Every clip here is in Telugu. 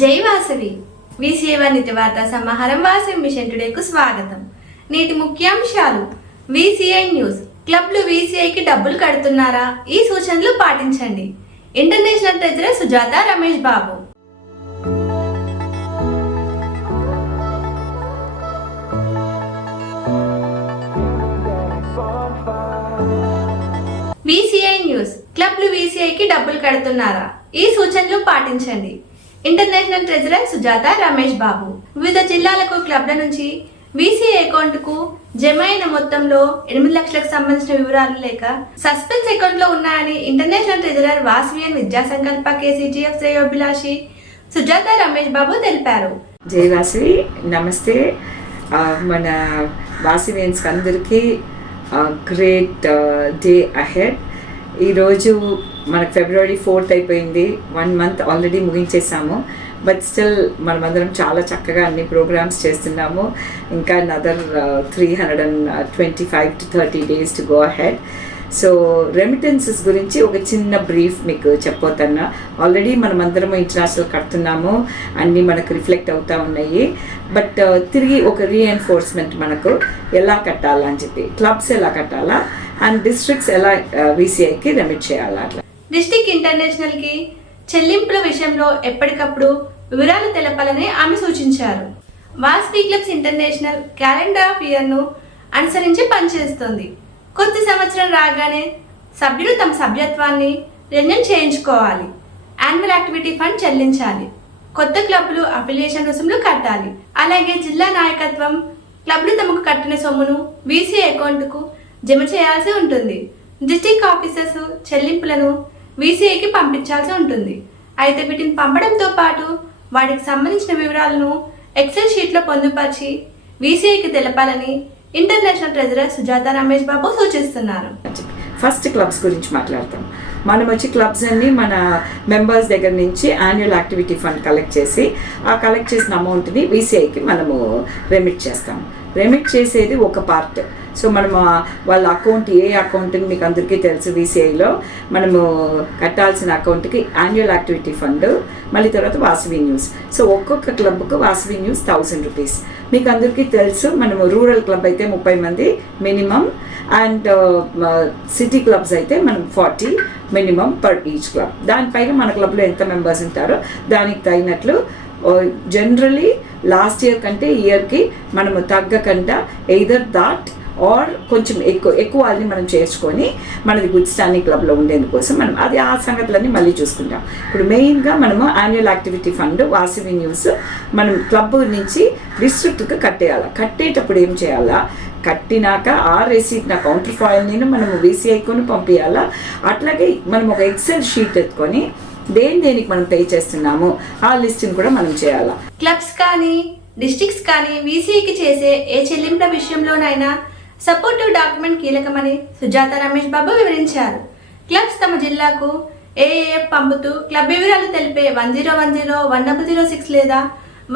జై వాసవి. విసేవ వాణిజ్య వార్తా సమాహారం వాసవి మిషన్ టుడేకు స్వాగతం. నేటి ముఖ్యాంశాలు. VCI news. క్లబ్లు విసిఐకి డబ్బులు కడుతున్నారా? ఈ సూచనలు పాటించండి. International treasurer Sujatha Ramesh Babu. VCI news. క్లబ్లు విసిఐకి డబ్బులు కడుతున్నారా? ఈ సూచనలు పాటించండి. International treasurer Sujatha Ramesh Babu. వివిధ జిల్లాలకు క్లబ్ల నుంచి వీసీఐ అకౌంట్కు జమ అయిన మొత్తంలో ఎనిమిది లక్షలకు సంబంధించిన వివరాలు లేక సస్పెన్స్ అకౌంట్లో ఉన్నాయని ఇంటర్నేషనల్ ట్రెజరర్ వాసవియన్ విద్యా సంకల్ప కేసీజీఎఫ్ శ్రేయోభిలాషి సుజాత రమేష్ బాబు తెలిపారు. జై వాసవి నమస్తే. మన వాసవియన్స్ అందరికీ గ్రేట్ డే అహెడ్. ఈరోజు మనకు ఫిబ్రవరి ఫోర్త్ అయిపోయింది. వన్ మంత్ ఆల్రెడీ ముగించేసాము. బట్ స్టిల్ మనమందరం చాలా చక్కగా అన్ని ప్రోగ్రామ్స్ చేస్తున్నాము. ఇంకా another three hundred and twenty five to thirty days to go ahead so remittances గురించి ఒక చిన్న బ్రీఫ్ మీకు చెప్పబోతున్నా ఆల్రెడీ మనమందరము ఇంటర్నేషనల్ కడుతున్నాము. అన్నీ మనకు రిఫ్లెక్ట్ అవుతూ ఉన్నాయి. బట్ uh, తిరిగి ఒక రీఎన్ఫోర్స్మెంట్ మనకు ఎలా కట్టాలా అని చెప్పి క్లబ్స్ ఎలా కట్టాలా? అండ్ డిస్ట్రిక్ట్స్ ఎలా uh, వీసీఐకి రెమిట్ చేయాలా అట్లా. డిస్టిక్ ఇంటర్నేషనల్కి చెల్లింపుల విషయంలో ఎప్పటికప్పుడు వివరాలు తెలపాలని ఆమె సూచించారు. వాస్పీ క్లబ్స్ ఇంటర్నేషనల్ క్యాలెండర్ ఆఫ్ ఇయర్ను అనుసరించి పనిచేస్తుంది. కొత్త సంవత్సరం రాగానే సభ్యులు తమ సభ్యత్వాన్ని రెన్యూ చేయించుకోవాలి. యాన్యువల్ యాక్టివిటీ ఫండ్ చెల్లించాలి. కొత్త క్లబ్లు అఫిలియేషన్ రుసుములు కట్టాలి. అలాగే జిల్లా నాయకత్వం క్లబ్లు తమకు కట్టిన సొమ్మును వీసీ అకౌంట్కు జమ చేయాల్సి ఉంటుంది. డిస్టిక్ ఆఫీసర్స్ చెల్లింపులను వీసీఐకి పంపించాల్సి ఉంటుంది. అయితే వీటిని పంపడంతో పాటు వాటికి సంబంధించిన వివరాలను ఎక్సెల్ షీట్లో పొందుపరిచి వీసీఐకి తెలపాలని ఇంటర్నేషనల్ ట్రెజరర్ సుజాత రమేష్ బాబు సూచిస్తున్నారు. ఫస్ట్ క్లబ్స్ గురించి మాట్లాడతాం. మనం వచ్చి క్లబ్స్ అన్ని మన మెంబర్స్ దగ్గర నుంచి యాన్యువల్ యాక్టివిటీ ఫండ్ కలెక్ట్ చేసి ఆ కలెక్ట్ చేసిన అమౌంట్ని వీసీఐకి మనము రెమిట్ చేస్తాం. రెమిట్ చేసేది ఒక పార్ట్ సో మనము వాళ్ళ అకౌంట్ ఏ అకౌంట్ని మీకు అందరికీ తెలుసు వీసీఐలో మనము కట్టాల్సిన అకౌంట్కి యాన్యువల్ యాక్టివిటీ ఫండ్ మళ్ళీ తర్వాత వాసవి న్యూస్ సో ఒక్కొక్క క్లబ్కు వాసవి న్యూస్ థౌసండ్ రూపీస్ మీకు అందరికీ తెలుసు మనము రూరల్ క్లబ్ అయితే ముప్పై మంది మినిమం అండ్ సిటీ క్లబ్స్ అయితే మనం forty minimum per each club దానిపైన మన క్లబ్లో ఎంత మెంబర్స్ ఉంటారో దానికి తగినట్లు జనరలీ లాస్ట్ ఇయర్ కంటే ఇయర్కి మనము తగ్గకుండా ఎయిదర్ దాట్ ఆర్ కొంచెం ఎక్కువ ఎక్కువ వాళ్ళని మనం చేర్చుకొని మనది గుడ్ స్టాండింగ్ క్లబ్లో ఉండేందుకోసం మనం అది ఆ సంగతులన్నీ మళ్ళీ చూసుకుంటాం. ఇప్పుడు మెయిన్గా మనము annual activity fund Vasavi news మనం క్లబ్ నుంచి డిస్ట్రిక్ట్కి కట్టేయాలి. కట్టేటప్పుడు ఏం చేయాలా? కట్టినాక ఆ రెసీప్ట్ నా కౌంటర్ ఫాయిల్ని మనము వీసీఐకొని పంపించాలా అట్లాగే మనం ఒక ఎక్సెల్ షీట్ ఎత్తుకొని దేని దేనికి మనం పే చేస్తున్నాము ఆ లిస్ట్ని కూడా మనం చేయాలా. క్లబ్స్ కానీ డిస్ట్రిక్ట్స్ కానీ వీసీఐకి చేసే ఏ చెల్లింపుల విషయంలోనైనా సపోర్టివ్ డాక్యుమెంట్ కీలకమని సుజాత రమేష్ బాబు వివరించారు. క్లబ్స్ తమ జిల్లాకు ఏఏఎఫ్ పంపుతూ క్లబ్ వివరాలు తెలిపే one zero one zero one double zero six లేదా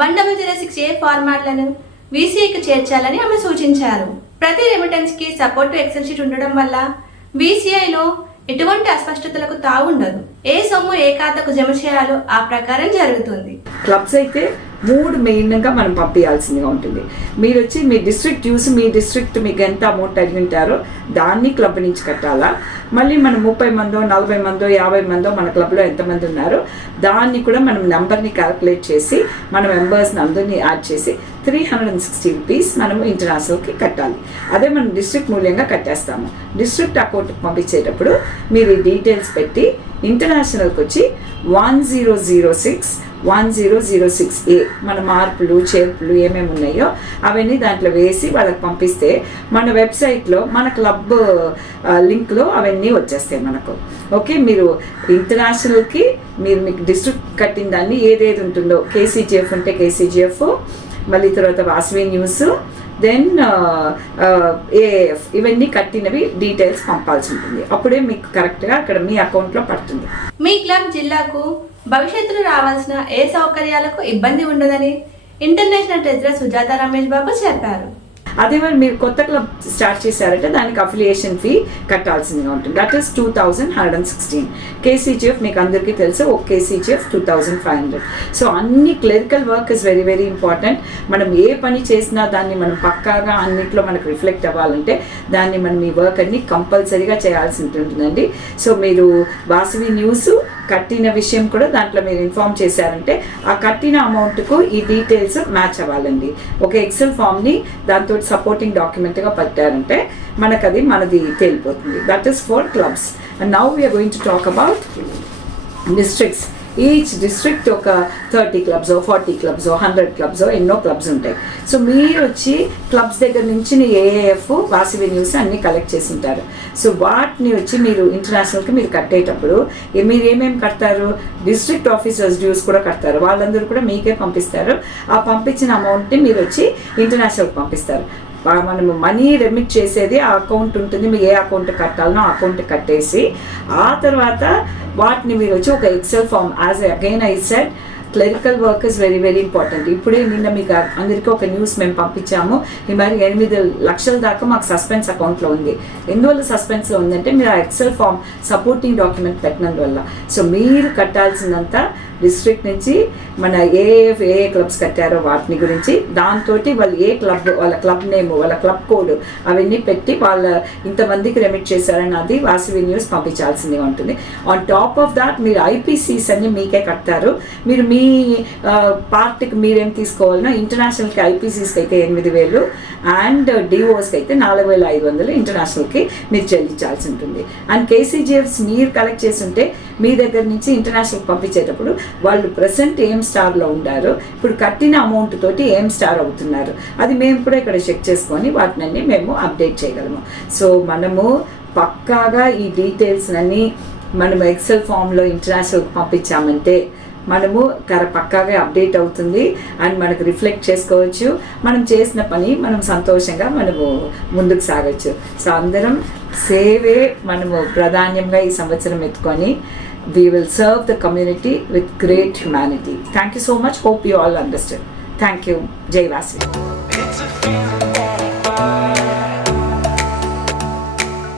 వన్ డబుల్ జీరో సిక్స్ ఏ ఫార్మాట్లను వీసీఐకి చేర్చాలని ఆమె సూచించారు. ప్రతి రెమిటెన్స్కి సపోర్టివ్ ఎక్సెల్ షీట్ ఉండడం వల్ల వీసీఐలో ఎటువంటి అస్పష్టతలకు తావుండదు. ఏ సొమ్ము ఏ ఖాతాకు జమ చేయాలో ఆ ప్రకారం జరుగుతుంది. క్లబ్స్ అయితే మూడు మెయిన్గా మనం పంపించాల్సిందిగా ఉంటుంది. మీరు వచ్చి మీ డిస్ట్రిక్ట్ చూసి మీ డిస్ట్రిక్ట్ మీకు ఎంత అమౌంట్ అడిగి ఉంటారో దాన్ని క్లబ్ నుంచి కట్టాలా? మళ్ళీ మనం ముప్పై మందో నలభై మందో యాభై మందో మన క్లబ్లో ఎంతమంది ఉన్నారో దాన్ని కూడా మనం నెంబర్ని క్యాలిక్యులేట్ చేసి మన మెంబర్స్ని అందరినీ యాడ్ చేసి three hundred and sixty rupees మనము ఇంటర్నేషనల్కి కట్టాలి. అదే మనం డిస్ట్రిక్ట్ మూల్యంగా కట్టేస్తాము. డిస్ట్రిక్ట్ అకౌంట్కి పంపించేటప్పుడు మీరు ఈ డీటెయిల్స్ పెట్టి ఇంటర్నేషనల్కి వచ్చి one zero zero six one zero zero six ఏ మన మార్పులు చేర్పులు ఏమేమి ఉన్నాయో అవన్నీ దాంట్లో వేసి వాళ్ళకి పంపిస్తే మన వెబ్సైట్లో మన క్లబ్ లింక్లో అవన్నీ వచ్చేస్తాయి మనకు. ఓకే మీరు ఇంటర్నేషనల్కి మీరు మీకు డిస్ట్రిక్ట్ కట్టిన దాన్ని ఏదేది ఉంటుందో కేసీజీఎఫ్ ఉంటే కేసీజీఎఫ్ మళ్ళీ తర్వాత Vasavi news then AF uh, uh, ఇవన్నీ కట్టినవి డీటెయిల్స్ పంపాల్సి ఉంటుంది. అప్పుడే మీకు కరెక్ట్గా అక్కడ మీ అకౌంట్లో పడుతుంది. మీ క్లబ్ జిల్లాకు భవిష్యత్తులో రావాల్సిన ఏ సౌకర్యాలకు ఇబ్బంది ఉండదని ఇంటర్నేషనల్ ట్రెజరర్ సుజాత రమేష్ బాబు చెప్పారు. అదే మరి మీరు కొత్త క్లబ్ స్టార్ట్ చేశారంటే దానికి అఫిలియేషన్ ఫీ కట్టాల్సిందిగా ఉంటుంది. That is two thousand hundred and sixteen KCGF మీకు అందరికీ తెలుసు. ఒక KCGF two thousand five hundred so అన్ని clerical work is very very important మనం ఏ పని చేసినా దాన్ని మనం పక్కాగా అన్నిట్లో మనకు రిఫ్లెక్ట్ అవ్వాలంటే దాన్ని మనం ఈ వర్క్ అన్ని కంపల్సరీగా చేయాల్సి ఉంటుందండి. సో మీరు వాసవి న్యూస్ కట్టిన విషయం కూడా దాంట్లో మీరు ఇన్ఫామ్ చేశారంటే ఆ కట్టిన అమౌంట్కు ఈ డీటెయిల్స్ మ్యాచ్ అవ్వాలండి. ఒక ఎక్సెల్ ఫామ్ని దాంతో సపోర్టింగ్ డాక్యుమెంట్గా పెట్టారంటే మనకు అది మనది తేలిపోతుంది. That is for clubs and now we are going to talk about districts each district ఒక thirty clubs forty clubs hundred clubs ఎన్నో క్లబ్స్ ఉంటాయి. సో మీరు వచ్చి క్లబ్స్ దగ్గర నుంచి ఏఏఎఫ్ వాసవి న్యూస్ అన్ని కలెక్ట్ చేసి ఉంటారు సో వాటిని వచ్చి మీరు ఇంటర్నేషనల్కి మీరు కట్టేటప్పుడు మీరు ఏమేమి కడతారు? డిస్ట్రిక్ట్ ఆఫీసర్స్ డ్యూస్ కూడా కడతారు. వాళ్ళందరూ కూడా మీకే పంపిస్తారు. ఆ పంపించిన అమౌంట్ని మీరు వచ్చి ఇంటర్నేషనల్కి పంపిస్తారు. మనం మనము మనీ రెమిట్ చేసేది ఆ అకౌంట్ ఉంటుంది. మీకు ఏ అకౌంట్ కట్టాలనో ఆ అకౌంట్ కట్టేసి ఆ తర్వాత వాటిని మీరు వచ్చి ఒక excel form as again I said clerical work is very very important ఇప్పుడే నిన్న మీకు అందరికీ ఒక న్యూస్ మేము పంపించాము. ఈ మరి ఎనిమిది లక్షల దాకా మాకు సస్పెన్స్ అకౌంట్లో ఉంది. ఎందువల్ల సస్పెన్స్లో ఉందంటే మీరు ఆ ఎక్సెల్ ఫామ్ సపోర్టింగ్ డాక్యుమెంట్ పెట్టినందువల్ల. సో మీరు కట్టాల్సిందంతా డిస్ట్రిక్ట్ నుంచి మన ఏ ఏ క్లబ్స్ కట్టారో వాటిని గురించి దాంతో వాళ్ళు ఏ క్లబ్ వాళ్ళ క్లబ్ నేమ్ వాళ్ళ క్లబ్ కోడ్ అవన్నీ పెట్టి వాళ్ళ ఇంతమందికి రెమిట్ చేశారని అది వాసవి న్యూస్ పంపించాల్సింది ఉంటుంది. ఆన్ టాప్ ఆఫ్ దాట్ మీరు ఐపీసీస్ అన్ని మీకే కట్టారు. మీరు మీ పార్టీకి మీరేం తీసుకోవాలన్నా ఇంటర్నేషనల్కి ఐపీసీస్కి అయితే ఎనిమిది వేలు అండ్ డిఓస్కి అయితే నాలుగు వేల ఐదు వందలు ఇంటర్నేషనల్కి మీరు చెల్లించాల్సి ఉంటుంది. అండ్ కేసీజీఎఫ్స్ మీరు కలెక్ట్ చేసి ఉంటే మీ దగ్గర నుంచి ఇంటర్నేషనల్కి పంపించేటప్పుడు వాళ్ళు ప్రజెంట్ ఏం స్టార్లో ఉండారు ఇప్పుడు కట్టిన అమౌంట్ తోటి ఏం స్టార్ అవుతున్నారు అది మేము కూడా ఇక్కడ చెక్ చేసుకొని వాటిని మేము అప్డేట్ చేయగలము. సో మనము పక్కాగా ఈ డీటెయిల్స్ అన్నీ మనం ఎక్సెల్ ఫామ్లో ఇంటర్నేషనల్కి పంపించామంటే మనము కర పక్కాగా అప్డేట్ అవుతుంది అండ్ మనకు రిఫ్లెక్ట్ చేసుకోవచ్చు. మనం చేసిన పని మనం సంతోషంగా మనము ముందుకు సాగచ్చు. సో అందరం సేవే మనము ప్రాధాన్యంగా ఈ సంవత్సరం ఎత్తుకొని we will serve the community with great humanity thank you so much hope you all understand thank you జై వాసి It's a feeling